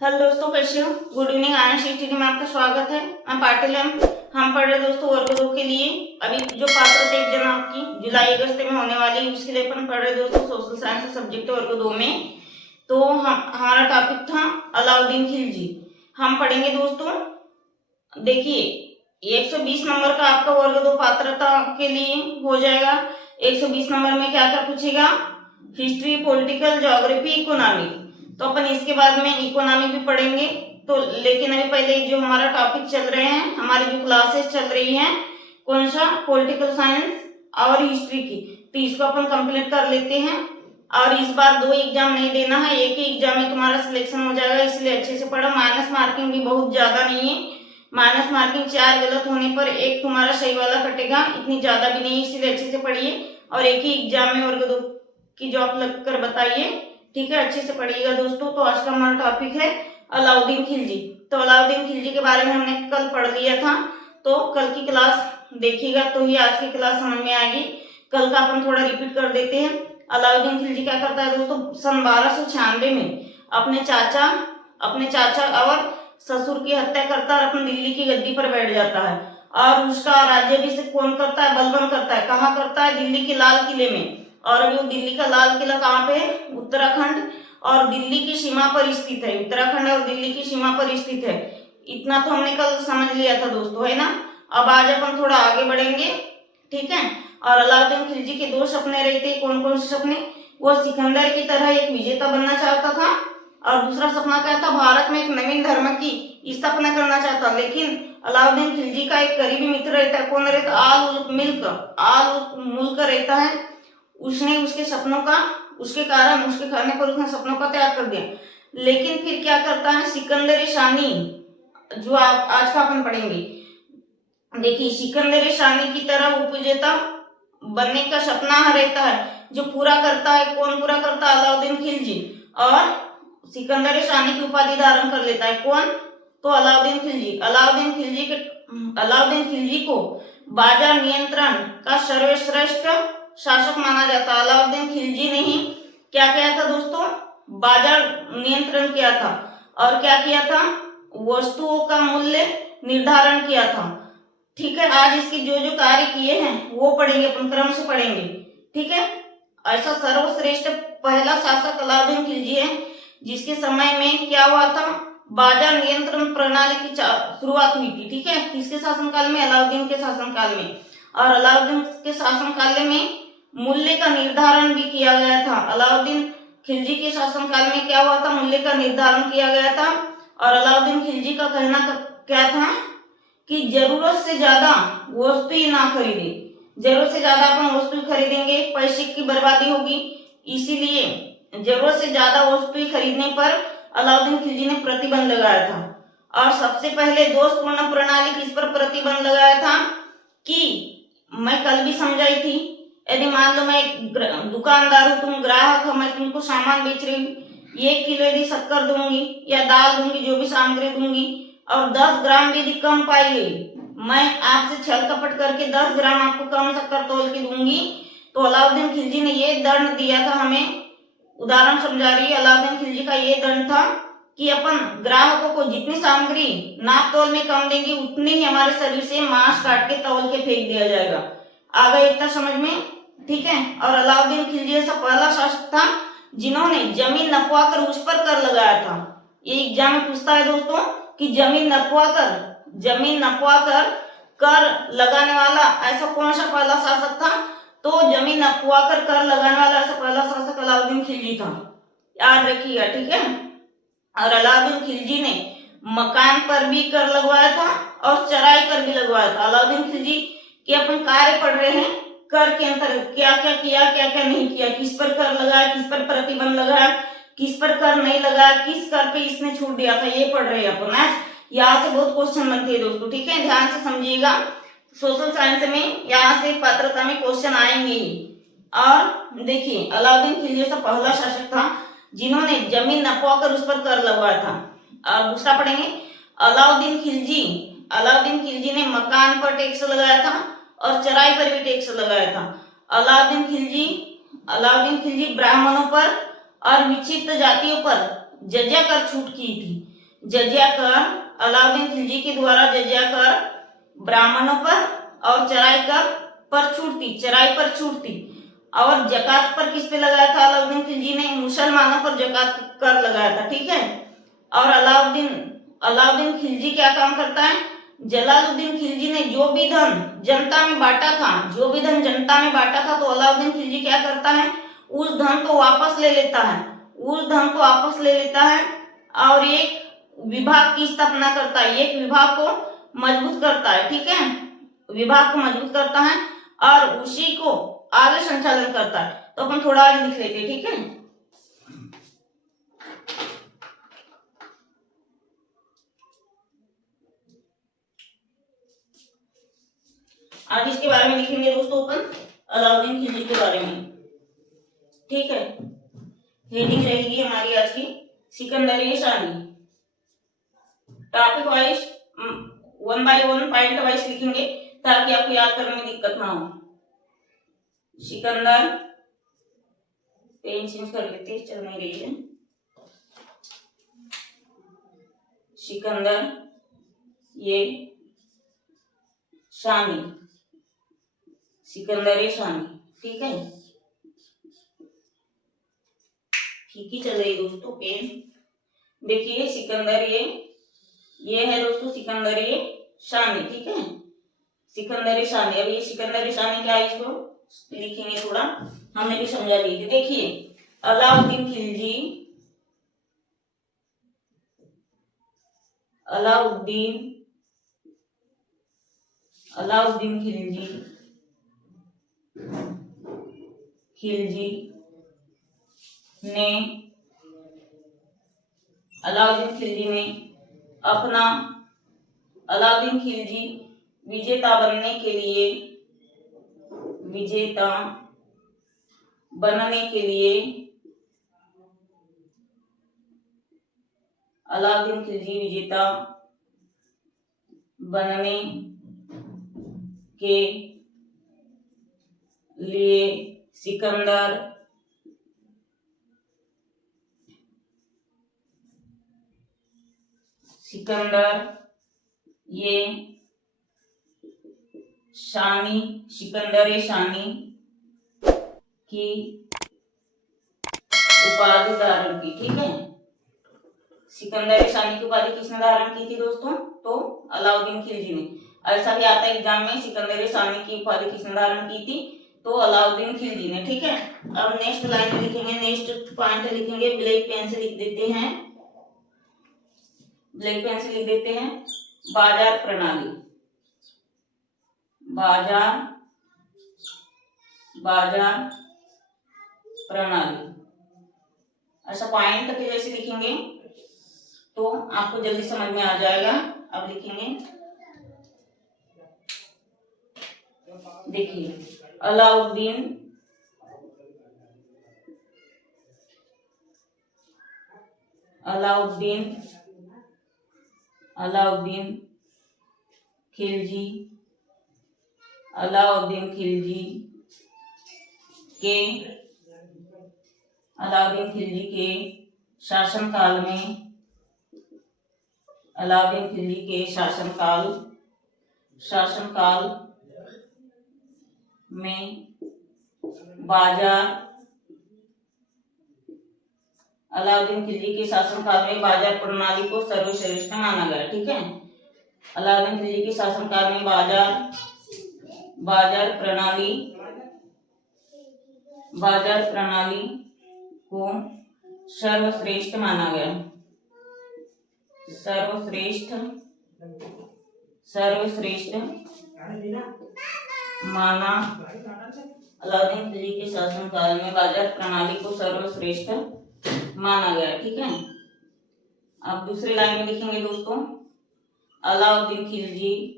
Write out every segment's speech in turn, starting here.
Hello दोस्तों, कैसे हो? Good evening. आनंद सिटी में आपका स्वागत है। मैं पाटिल हम पढ़ रहे दोस्तों वर्ग 2 के लिए। अभी जो पात्रता एग्जाम आपकी जुलाई अगस्त में होने वाली है उसके लिए अपन पढ़ रहे दोस्तों सोशल साइंस सब्जेक्ट वर्ग 2 में। तो हमारा टॉपिक था अलाउद्दीन खिलजी। हम पढ़ेंगे दोस्तों। देखिए 120 नंबर का आपका वर्ग 2 पात्रता के लिए हो जाएगा। 120 नंबर में क्या क्या पूछेगा? History, political, geography, economy. तो अपन इसके बाद में इकोनॉमी भी पढ़ेंगे। तो लेकिन अभी पहले जो हमारा टॉपिक चल रहे हैं, हमारी जो क्लासेस चल रही हैं, कौन सा? पॉलिटिकल साइंस और हिस्ट्री की। तो इसको अपन कंप्लीट कर लेते हैं। और इस बार 2 एग्जाम नहीं देना है, एक ही एग्जाम में तुम्हारा सिलेक्शन हो जाएगा, इसलिए अच्छे से पढ़ो। माइनस मार्किंग भी बहुत ज्यादा नहीं है। माइनस मार्किंग 4 गलत होने पर 1 तुम्हारा सही वाला कटेगा, इतनी ज्यादा भी नहीं, इसलिए अच्छे से पढ़िए। और एक ही एग्जाम में वर्ग 2 की जॉब लग कर बताइए, ठीक है? अच्छे से पढ़िएगा दोस्तों। तो आज का हमारा टॉपिक है अलाउद्दीन खिलजी। तो अलाउद्दीन खिलजी के बारे में हमने कल पढ़ लिया था, तो कल की क्लास देखिएगा तो ही आज की क्लास समझ में आएगी। कल का अपन थोड़ा रिपीट कर देते हैं। अलाउद्दीन खिलजी क्या करता है दोस्तों? सन 1296 में अपने चाचा और ससुर की हत्या करता है और अपनी दिल्ली की गद्दी पर बैठ जाता है। और उसका राज्याभिषेक कौन करता है? बलबन करता है। कहाँ करता है? दिल्ली के लाल किले में। और अभी वो दिल्ली का लाल किला कहाँ पे है? उत्तराखंड और दिल्ली की सीमा पर स्थित है। उत्तराखंड और दिल्ली की सीमा पर स्थित है। इतना तो हमने कल समझ लिया था दोस्तों, है ना? अब आज अपन थोड़ा आगे बढ़ेंगे, ठीक है? और अलाउद्दीन खिलजी के 2 सपने रहते। कौन कौन से सपने? वो सिकंदर की तरह एक विजेता बनना चाहता था, और दूसरा सपना क्या था? भारत में एक नवीन धर्म की स्थापना करना चाहता। लेकिन अलाउद्दीन खिलजी का एक करीबी मित्र रहता है। कौन रहता? आल उल मुल्क रहता है। उसने उसके सपनों का, उसके कहने पर उसने सपनों का त्याग कर दिया। लेकिन फिर क्या करता है सिकंदर शानी, जो आप आज का अपन पढ़ेंगे। देखिए सिकंदर शानी की तरह उपविजेता बनने का सपना रहता है, जो पूरा करता है। कौन पूरा करता है? अलाउद्दीन खिलजी। और सिकंदर शानी की उपाधि धारण कर लेता है। कौन? तो अलाउद्दीन खिलजी को बाजार नियंत्रण का सर्वश्रेष्ठ शासक माना जाता है। अलाउद्दीन खिलजी ने ही क्या किया था दोस्तों? बाजार नियंत्रण किया था। और क्या किया था? वस्तुओं का मूल्य निर्धारण किया था, ठीक है? आज इसके जो जो कार्य किए हैं वो पढ़ेंगे, अपन क्रम से पढ़ेंगे, ठीक है? ऐसा सर्वश्रेष्ठ पहला शासक अलाउद्दीन खिलजी है, जिसके समय में क्या हुआ था? बाजार नियंत्रण प्रणाली की शुरुआत हुई थी, ठीक है? किसके शासनकाल में? अलाउद्दीन के शासनकाल में। और अलाउद्दीन के शासनकाल में मूल्य का निर्धारण भी किया गया था। अलाउद्दीन खिलजी के शासनकाल में क्या हुआ था? मूल्य का निर्धारण किया गया था। और अलाउद्दीन खिलजी का कहना क्या था कि जरूरत से ज्यादा वस्तु ही ना खरीदे। जरूरत से ज्यादा अपन वस्तु खरीदेंगे, पैसे की बर्बादी होगी, इसीलिए जरूरत से ज्यादा वस्तु खरीदने पर अलाउद्दीन खिलजी ने प्रतिबंध लगाया था। और सबसे पहले दोषपूर्ण प्रणाली किस पर प्रतिबंध लगाया था? कि मैं कल भी समझाई थी, यदि मान लो मैं एक दुकानदार हूँ, तुम ग्राहक हो, मैं तुमको सामान बेच रही हूँ, 1 किलो यदि शक्कर दूंगी या दाल दूंगी, जो भी सामग्री दूंगी, और 10 ग्राम यदि कम पाई गई, मैं आपसे छल कपट करके 10 ग्राम आपको कम शक्कर तोल के दूंगी। तो अलाउद्दीन खिलजी ने ये दंड दिया था हमें। उदाहरण समझा रही है, अलाउद्दीन खिलजी का ये दंड था कि अपन ग्राहकों को जितनी सामग्री नाप तोल में कम देंगे, उतनी ही हमारे शरीर से मांस काट के तौल के फेंक दिया जाएगा। आ गए इतना समझ में, ठीक है? और अलाउद्दीन खिलजी ऐसा पहला शासक था जिन्होंने जमीन नपवाकर उस पर कर लगाया था। ये एग्जाम में पूछता है दोस्तों कि जमीन नपवाकर कर लगाने वाला ऐसा कौन सा पहला शासक था? तो जमीन नपवाकर कर लगाने वाला ऐसा पहला शासक अलाउद्दीन खिलजी था, याद रखिएगा, ठीक है? और अलाउद्दीन खिलजी ने मकान पर भी कर लगवाया था और चराई पर भी लगवाया था। अलाउद्दीन खिलजी के अपन कार्य पढ़ रहे हैं, कर के अंतर्गत क्या क्या किया, क्या क्या नहीं किया, किस पर कर लगाया, किस पर प्रतिबंध लगाया, किस पर कर नहीं लगाया, किस कर पे इसने छूट दिया था, ये पढ़ रहे हैं अपन आज। यहाँ से बहुत क्वेश्चन बनते हैं दोस्तों, ठीक है? ध्यान से समझिएगा। सोशल साइंस में यहाँ से पात्रता में क्वेश्चन आएंगे ही। और देखिए अलाउद्दीन खिलजी ऐसा पहला शासक था जिन्होंने जमीन नपवाकर उस पर कर लगवाया था। और दूसरा पढ़ेंगे, अलाउद्दीन खिलजी ने मकान पर टैक्स लगाया था और चराई पर भी टैक्स लगाया था। अलाउद्दीन खिलजी ब्राह्मणों पर और विक्षिप्त जातियों पर जजिया कर छूट की थी। जजिया कर, अलाउद्दीन खिलजी के द्वारा जजिया कर ब्राह्मणों पर और चराई कर पर छूट थी, चराई पर छूट थी। और जकात पर किस पे लगाया था अलाउद्दीन खिलजी ने? मुसलमानों पर जकात कर लगाया था, ठीक है। और अलाउद्दीन अलाउद्दीन खिलजी क्या काम करता है? जलालुद्दीन खिलजी ने जो भी धन जनता में बांटा था, जो भी धन जनता में बांटा था, तो अलाउद्दीन खिलजी क्या करता है? उस धन को वापस ले लेता है, उस धन को वापस ले लेता है और एक विभाग की स्थापना करता है, एक विभाग को मजबूत करता है, ठीक है। विभाग को मजबूत करता है और उसी को आगे संचालन करता है। तो अपन थोड़ा आगे लिख लेते हैं, ठीक है। आज इसके बारे में लिखेंगे दोस्तों अपन, अलाउद्दीन खिलजी के बारे में, ठीक है। हेडिंग रहेगी हमारी आज की सिकंदरी शाही। Topic wise 1 by 1 point wise लिखेंगे ताकि आपको याद करने में दिक्कत ना हो। सिकंदर, पेन चेंज कर लेते, चल नहीं रही है। सिकंदर ये शानी, सिकंदर शानी, ठीक है। ठीक ही चल रही है दोस्तों पेन। देखिए सिकंदर ये है दोस्तों सिकंदर शानी, ठीक है। सिकंदर शानी, अब ये सिकंदर शानी क्या है, इसको लिखेंगे थोड़ा, हमने भी समझा दी थी। देखिए अलाउद्दीन खिलजी, अलाउद्दीन खिलजी ने अलाउद्दीन खिलजी विजेता बनने के लिए अलाउद्दीन खिलजी विजेता बनने के लिए सिकंदर ये सिकंदर शानी की उपाधि धारण की, ठीक है। सिकंदर शानी की उपाधि किसने धारण की थी दोस्तों? तो अलाउद्दीन खिलजी ने। ऐसा भी आता है एग्जाम में, सिकंदर शानी की उपाधि किसने धारण की थी? तो अलाउद्दीन खिलजी ने, ठीक है। अब नेक्स्ट लाइन लिखेंगे, नेक्स्ट पॉइंट लिखेंगे, ब्लैक पेन से लिख देते हैं, ब्लैक पेन से लिख देते हैं। बाजार प्रणाली, बाजार प्रणाली, ऐसा पॉइंट के जैसे लिखेंगे तो आपको जल्दी समझ में आ जाएगा। अब लिखेंगे, देखिए अलाउद्दीन खिलजी के शासनकाल में बाजार प्रणाली को सर्वश्रेष्ठ माना गया, ठीक है। अलाउद्दीन खिलजी के शासनकाल में बाजार प्रणाली को सर्वश्रेष्ठ माना गया, सर्वश्रेष्ठ माना। अलाउद्दीन खिलजी के शासनकाल में बाजार प्रणाली को सर्वश्रेष्ठ माना गया, ठीक है। अब दूसरी लाइन में लिखेंगे दोस्तों, अलाउद्दीन खिलजी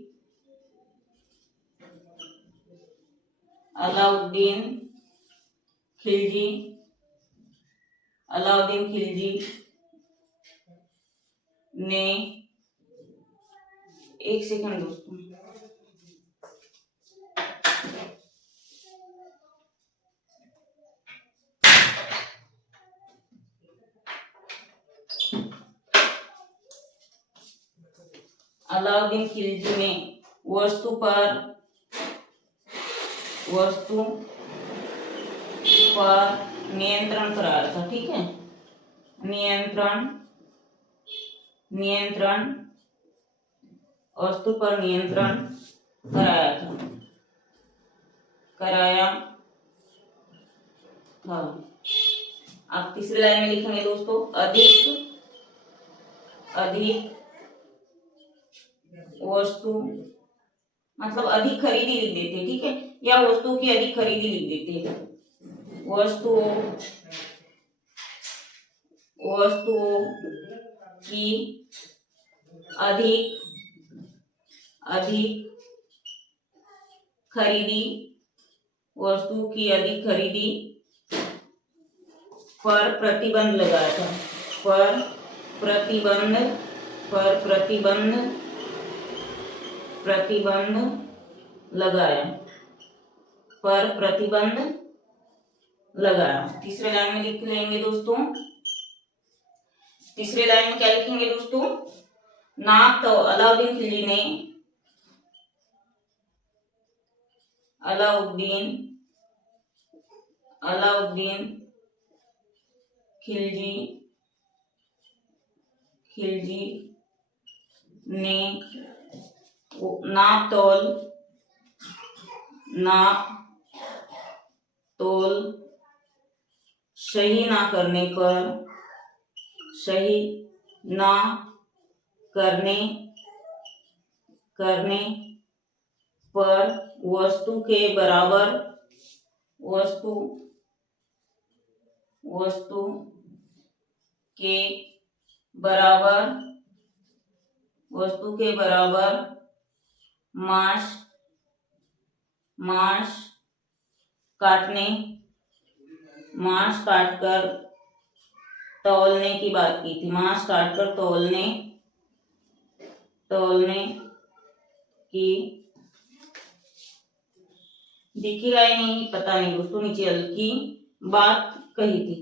ने, एक सेकंड दोस्तों, अलाउद्दीन खिलजी ने वस्तु पर नियंत्रण कराया था। ठीक है, नियंत्रण वस्तु पर नियंत्रण कराया था। आप तीसरी लाइन में लिखेंगे दोस्तों, अधिक वस्तु मतलब अधिक खरीदी लिख देते। ठीक है, या वस्तु की अधिक खरीदी लिख देते। वस्तुओं की अधिक खरीदी, वस्तु की अधिक खरीदी पर प्रतिबंध लगाया था। पर प्रतिबंध लगाया। तीसरे लाइन में लिख लेंगे दोस्तों। तीसरे लाइन में क्या लिखेंगे दोस्तों, नाप तो अलाउद्दीन खिलजी ने नाप तोल सही ना करने पर वस्तु के बराबर मांस काटकर तौलने की बात की थी। मांस काटकर तौलने की दिखेगा ही नहीं, पता नहीं दोस्तों, नीचे की बात कही थी।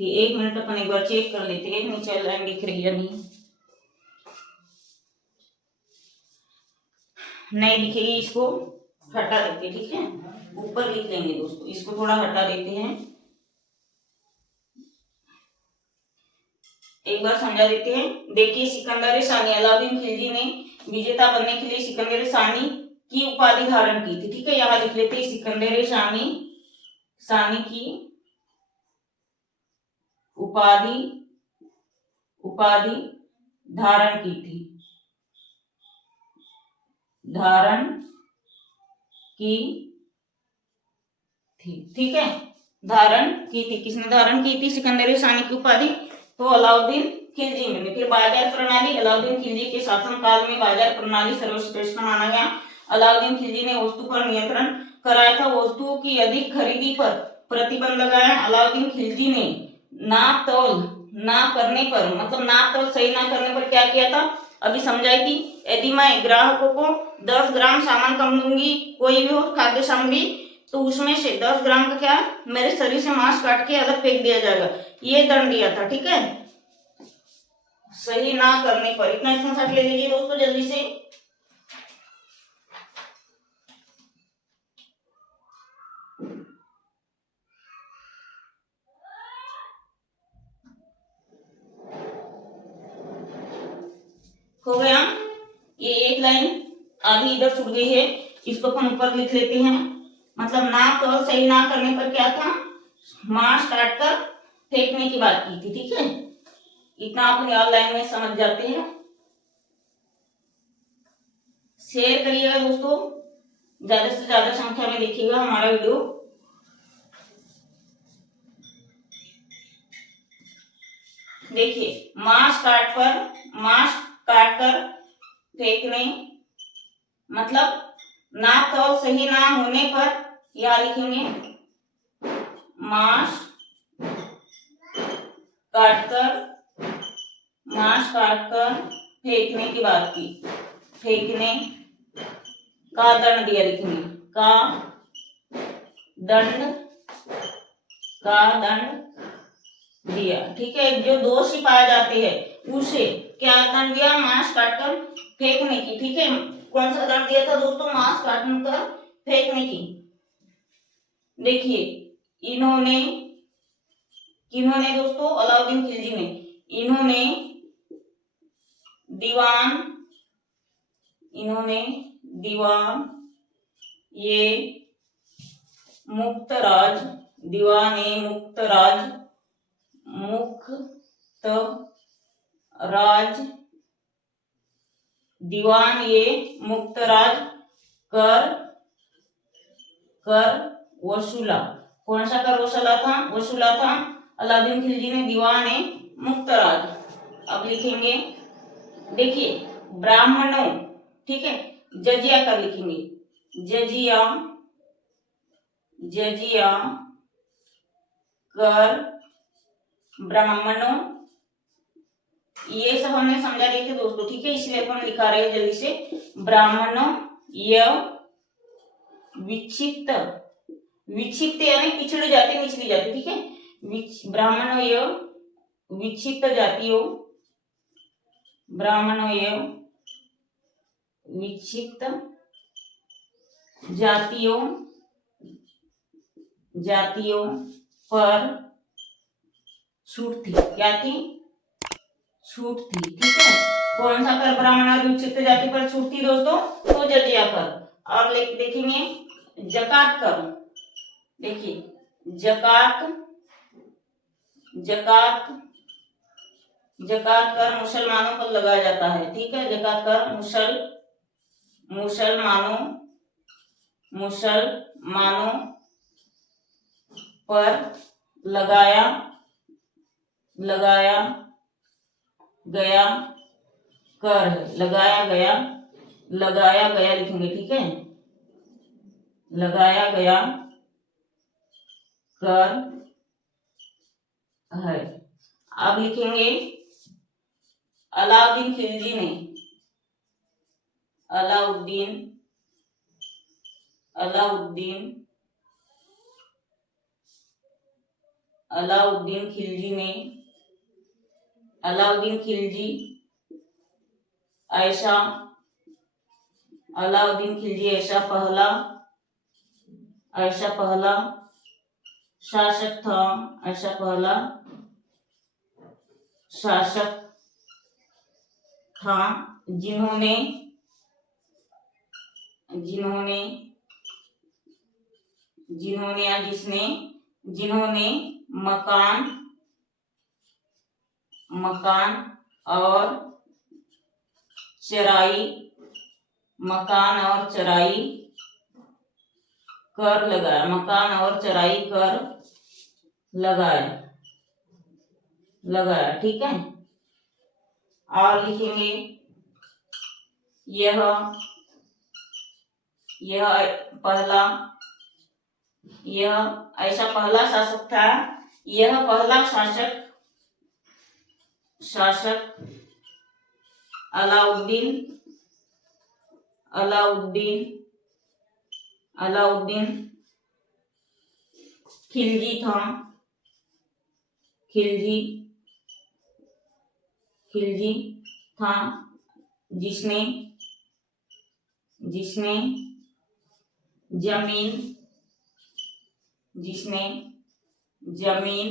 एक मिनट अपन एक बार चेक कर लेते हैं नीचे लाइन दिख रही है नहीं दिखेगी, इसको हटा देते। ठीक है, ऊपर लिख लेंगे दोस्तों, इसको थोड़ा हटा देते हैं। एक बार समझा देते हैं। देखिए, सिकंदर सानी, अलाउद्दीन खिलजी ने विजेता बनने के लिए सिकंदर सानी की उपाधि धारण की थी। ठीक है, यहाँ लिख लेते हैं, सिकंदर सानी की उपाधि धारण की थी। ठीक है, धारण की थी। किसने धारण की थी सिकंदर सानी की उपाधि? तो अलाउद्दीन खिलजी ने। फिर बाजार प्रणाली, अलाउद्दीन खिलजी के शासनकाल में बाजार प्रणाली सर्वश्रेष्ठ माना गया। अलाउद्दीन खिलजी ने वस्तु पर नियंत्रण कराया था, वस्तुओं की अधिक खरीदी पर प्रतिबंध लगाया। अलाउद्दीन खिलजी ने नाप तौल ना करने पर, मतलब नाप तौल सही ना करने पर क्या किया था, अभी समझाई थी। यदि मैं ग्राहकों को 10 ग्राम सामान कम दूंगी, कोई भी हो खाद्य सामग्री, तो उसमें से 10 ग्राम का क्या मेरे शरीर से मांस काट के अलग फेंक दिया जाएगा, ये दंड दिया था। ठीक है, सही ना करने पर। इतना स्क्रीनशॉट ले लीजिए दोस्तों जल्दी से। हो गया, ये एक लाइन आधी इधर छूट गई है, इसको अपन ऊपर लिख लेते हैं। मतलब नाप तौल सही ना करने पर क्या था, मांस काटकर फेंकने की बात की थी। ठीक है, इतना अपनी ऑनलाइन में समझ जाते हैं। शेयर करिएगा दोस्तों, ज्यादा से ज्यादा संख्या में देखिएगा हमारा वीडियो। देखिए, मांस काटकर फेंकने, मतलब नाप तौल सही ना होने पर यह लिखेंगे, मांस काटकर फेंकने की बात की। फेंकने का दंड दिया, लिखेंगे का दंड दिया। ठीक है, जो दोषी पाए जाते हैं उसे क्या दंड दिया, मांस काटकर फेंकने की। ठीक है, कौन सा दंड दिया था दोस्तों, मांस काटकर फेंकने की। देखिए इन्होंने, किन्होंने दोस्तों, अलाउद्दीन खिलजी ने, इन्होंने दीवान ये मुक्तराज, दीवान ए मुक्तराज, दीवान ये मुक्तराज कर वसूला। कौन सा कर वसूला था अलाउद्दीन खिलजी ने, दीवान ए मुक्तराज। अब लिखेंगे, देखिए ब्राह्मणों, ठीक है, जजिया कर लिखेंगे, जजिया कर ब्राह्मणों, ये सब हमने समझा दिए थे दोस्तों। ठीक है, इसलिए अपन लिखा रहे हैं जल्दी से, ब्राह्मणों यह विक्षिप्त यानी पिछड़ी जाति, निचली जाति। ठीक है, ब्राह्मणों यह विक्षिप्त जातियों, ब्राह्मणों यह विक्षिप्त जातियों पर छूट थी। क्या थी, छूट थी। ठीक है, कौन सा कर ब्राह्मण और विक्षिप्त जाति पर छूट थी दोस्तों, तो जजिया कर। और देखेंगे जकात कर, देखिए जकात कर मुसलमानों पर लगाया जाता है। ठीक है, जकात कर मुसलमानों पर लगाया गया कर है, लगाया गया लिखेंगे। ठीक है, लगाया गया कर है। अब लिखेंगे अलाउद्दीन खिलजी ने, अलाउद्दीन खिलजी ऐसा पहला शासक था जिन्होंने मकान और चराई कर लगाया। ठीक है, और लिखेंगे यह ऐसा पहला शासक था, यह पहला शासक अलाउद्दीन खिलजी था जिसने जमीन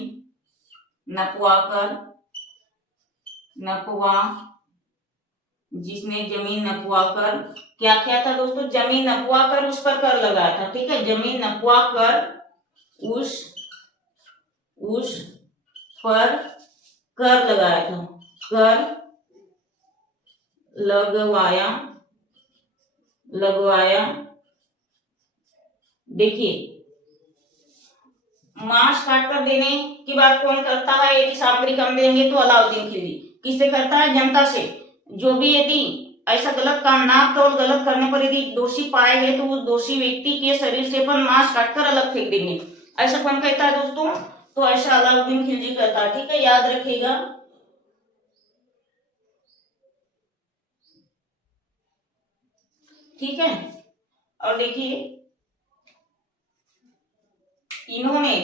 नपवा कर क्या किया था दोस्तों, जमीन नपवा कर उस पर कर लगाया था। ठीक है, जमीन नपवा कर उस पर कर लगाया था, कर लगवाया। देखिए मांस काटकर देने की बात कौन करता है, यदि सामग्री कम देंगे तो अलाउद्दीन खिलजी। किससे करता है, जनता से। जो भी यदि ऐसा गलत काम, नाप तोल गलत करने पर यदि दोषी पाए गए तो उस दोषी व्यक्ति के शरीर से अपन मांस काटकर अलग फेंक देंगे। ऐसा कौन कहता है दोस्तों, तो ऐसा अलाउद्दीन खिलजी कहता है। ठीक है, याद रखिएगा। ठीक है, और देखिए इन्होंने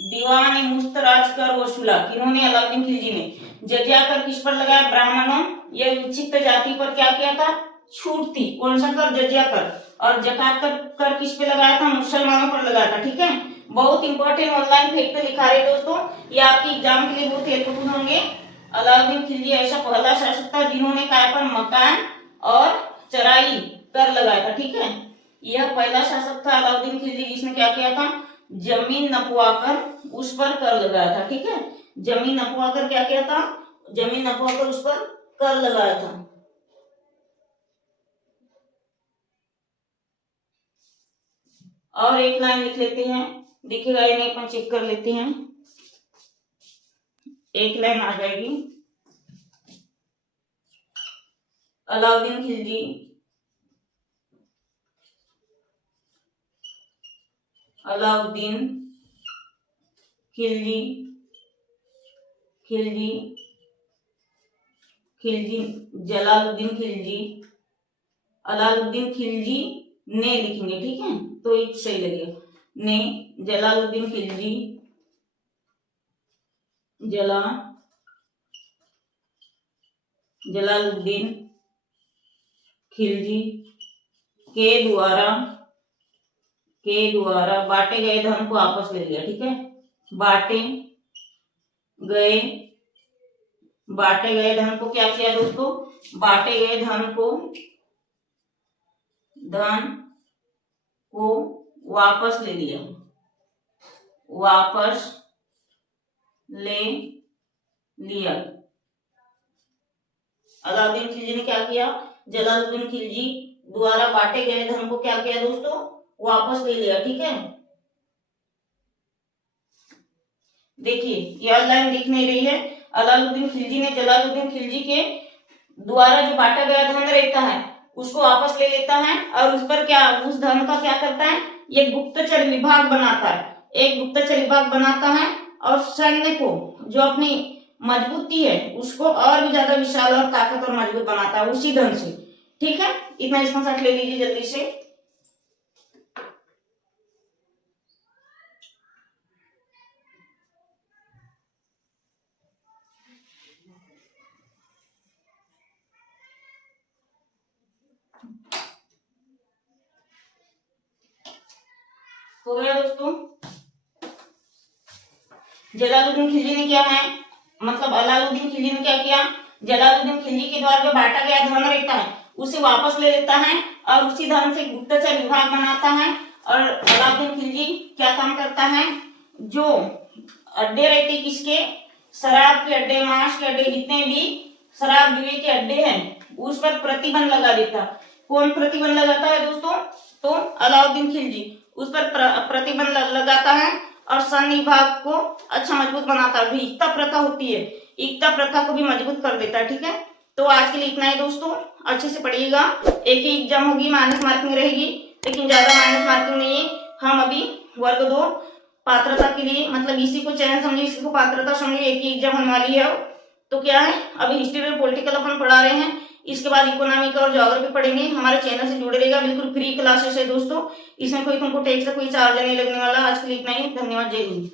दीवान मुस्तराज कर वसूला। किन्होंने? अलाउद्दीन खिलजी ने। जजिया कर किस पर लगाया? ब्राह्मणों या विक्षिप्त जाति पर क्या किया था? छूट थी। कौन सा कर? जजिया कर। और जकात कर किस पे लगाया था? मुसलमानों पर लगाया था। ठीक है, बहुत इंपॉर्टेंट ऑनलाइन फैक्ट लिखा रहे दोस्तों, ये आपकी एग्जाम के लिए बहुत हेल्पफुल होंगे। अलाउद्दीन खिलजी ऐसा पहला शासक था जिन्होंने काय पर मकान और चराई कर लगाया था। ठीक है, यह पहला शासक था अलाउद्दीन खिलजी जिसने क्या किया था? जमीन नपवाकर उस पर कर लगाया था। ठीक है, जमीन नपवाकर क्या किया था? जमीन नपवाकर उस पर कर लगाया था। और एक लाइन लिख लेते हैं, दिखेगा या नहीं अपन चेक कर लेते हैं। एक लाइन आ जाएगी। अलाउद्दीन खिलजी अलाउद्दीन खिलजी खिलजी खिलजी जलालुद्दीन खिलजी अलाउद्दीन खिलजी ने लिखेंगे। ठीक है, तो एक सही लगेगा। ने जलालुद्दीन खिलजी जलालुद्दीन खिलजी के द्वारा बांटे गए धन को वापस ले लिया। ठीक है, बांटे गए धन को क्या किया दोस्तों? बांटे गए धन को वापस ले लिया। अलाउद्दीन खिलजी ने क्या किया? जलालुद्दीन खिलजी द्वारा बांटे गए धन को क्या किया दोस्तों? वापस ले लिया। ठीक है, देखिए यह लाइन दिख नहीं रही है। अलाउद्दीन खिलजी ने जलालुद्दीन खिलजी के द्वारा जो बांटा गया धन रहता है उसको वापस ले लेता है और उस पर क्या, उस धन का क्या करता है? ये गुप्तचर विभाग बनाता है। एक गुप्तचर विभाग बनाता है और सैन्य को जो अपनी मजबूती है उसको और भी ज्यादा विशाल और ताकत और मजबूत बनाता है उसी धन से। ठीक है, इतना स्क्रीनशॉट ले लीजिए जल्दी से। हो गया दोस्तों। जलालुद्दीन खिलजी ने क्या है, मतलब अलाउद्दीन खिलजी ने क्या किया? जलालुद्दीन खिलजी के द्वारा जो बांटा गया धन रहता है उसे वापस ले लेता है और उसी धन से गुप्तचर विभाग बनाता है। और अलाउद्दीन खिलजी क्या काम करता है? जो अड्डे रहते किसके? शराब के अड्डे, मांस के अड्डे, जितने भी शराब जुए के अड्डे हैं उस पर प्रतिबंध लगा देता। कौन प्रतिबंध लगाता है दोस्तों? तो अलाउद्दीन खिलजी उस पर प्रतिबंध लगाता है और सैन्य विभाग को अच्छा मजबूत बनाता है। एकता प्रथा होती है, एकता प्रथा को भी मजबूत कर देता है। ठीक है, तो आज के लिए इतना ही दोस्तों, अच्छे से पढ़िएगा। एक ही एग्जाम होगी, माइनस मार्किंग रहेगी, लेकिन ज्यादा माइनस मार्किंग नहीं है। हम अभी वर्ग 2 पात्रता के लिए, मतलब इसी को चयन समझिए, इसी को पात्रता समझिए, एक ही एग्जाम होने वाली है। तो क्या है, अभी हिस्ट्री और पॉलिटिकल अपन पढ़ा रहे हैं, इसके बाद इकोनॉमिक और ज्योग्राफी पढ़ेंगे। हमारे चैनल से जुड़े रहेगा, बिल्कुल फ्री क्लासेस है दोस्तों, इसमें कोई तुमको टैक्स का कोई चार्ज नहीं लगने वाला। आज के लिए इतना ही, धन्यवाद, जय हिंद।